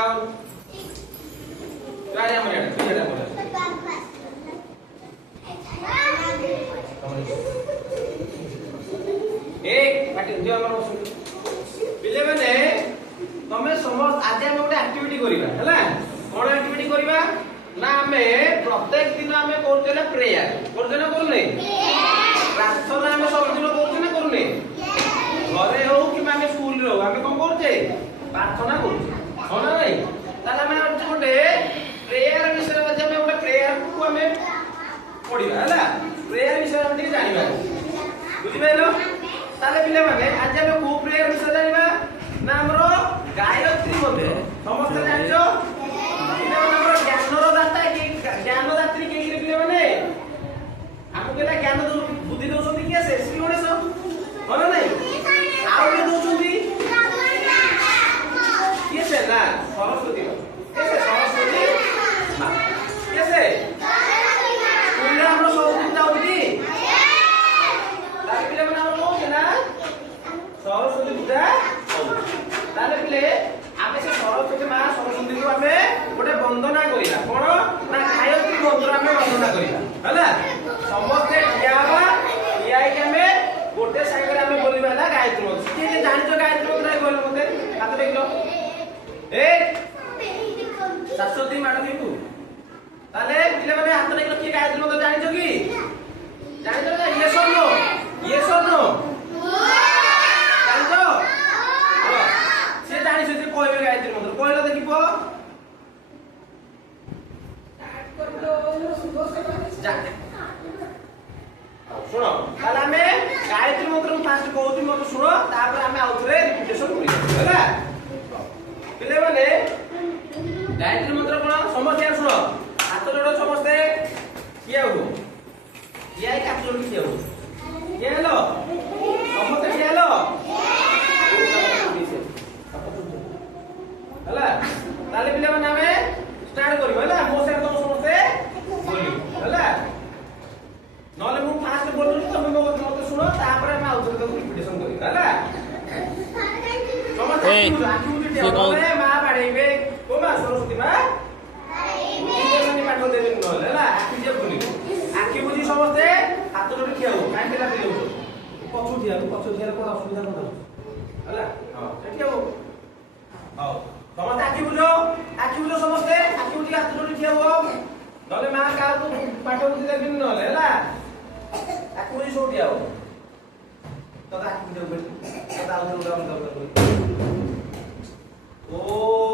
down. Try yang mana? Try yang mana? काटी जो हमर पिले माने तमे समस्त आज हम गोटे एक्टिविटी करिबा हला कोन एक्टिविटी करिबा ना हमें प्रत्येक दिन हमें करतेला प्रेयर करते ना करने प्रार्थना हमें सब दिन करते ना करने घरे हो कि माने स्कूल रो हमें कोन करते प्रार्थना करते हो ना नहीं ताला हमें गोटे प्रेयर विषय में हमें गोटे प्रेयर को हमें पढिबा हला प्रेयर विषय में ଟିକେ ଜାଣିବା बुझिबेलो ताले पिले माने आज हम को प्रेयर विषय जानिबा ना हमरो गायत्री मंत्र समस्त जानियो पिले माने हमरो ज्ञानरो दाता कि ज्ञानदात्री के पिले माने आपको केला ज्ञान दो बुद्धि दोसोंती कि आसे श्री गणेश होला नै आउ के दोसोंती ये से ना सरस्वती कैसे सरस्वती कैसे पुण्य हमरो सब जाउती ताले पिले माने हमरो केना सरस्वती पूजा ताले पिले आमे से सरस्वती मां सरस्वती को आमे गोटे वंदना करिला कोन ना गायत्री मंत्र आमे वंदना करिला हला समस्त कियावा कियाई के आमे गोटे साइड आमे बोलिबा ना गायत्री मंत्र कि जे जानितो गायत्री मंत्र बोल मते हाथ देखलो ए सरस्वती मैडम को ताले पिले माने हाथ देखलो कि गायत्री मंत्र जानितो कि जानितो ना यस और नो यस और नो जानितो से जानि से कहबे गायत्री मंत्र कहलो देखिबो जा सुनो ताला में गायत्री मंत्र फास्ट कहूती मत सुनो तापर हमें आउथरे रिपीटेशन करिया हैला पिले माने गायत्री मंत्र कोन समझ सुनो हाथ जोड़ो समस्ते किया हो किया है काट जोड़ किया हो किया हेलो समस्ते किया हेलो हैला ताले पिले माने हमें स्टार्ट करियो हैला मो से तुम समस्ते बोली हैला नले मु फास्ट बोलू तुम मते सुनो तापर हम आउथरे तो रिपीटेशन करियो हैला समस्ते आखी उठी रे मां बाड़ेबे को मां सरस्वती मां बाड़ेबे पाठ देबे न हैला आखी जे बोली आखी बुझी समस्ते हाथ जोड़ी किया हो काहे केला दियो पछु दिया कोन असुविधा कोन हैला हां ठीक हो हां समस्ते आखी बुझो समस्ते आखी बुझी हाथ जोड़ी किया हो नले मां का को पाठ बुझी देबे न हैला आखी बुझी सो दिया हो तो आखी बुझो तो दाउ दाउ ओ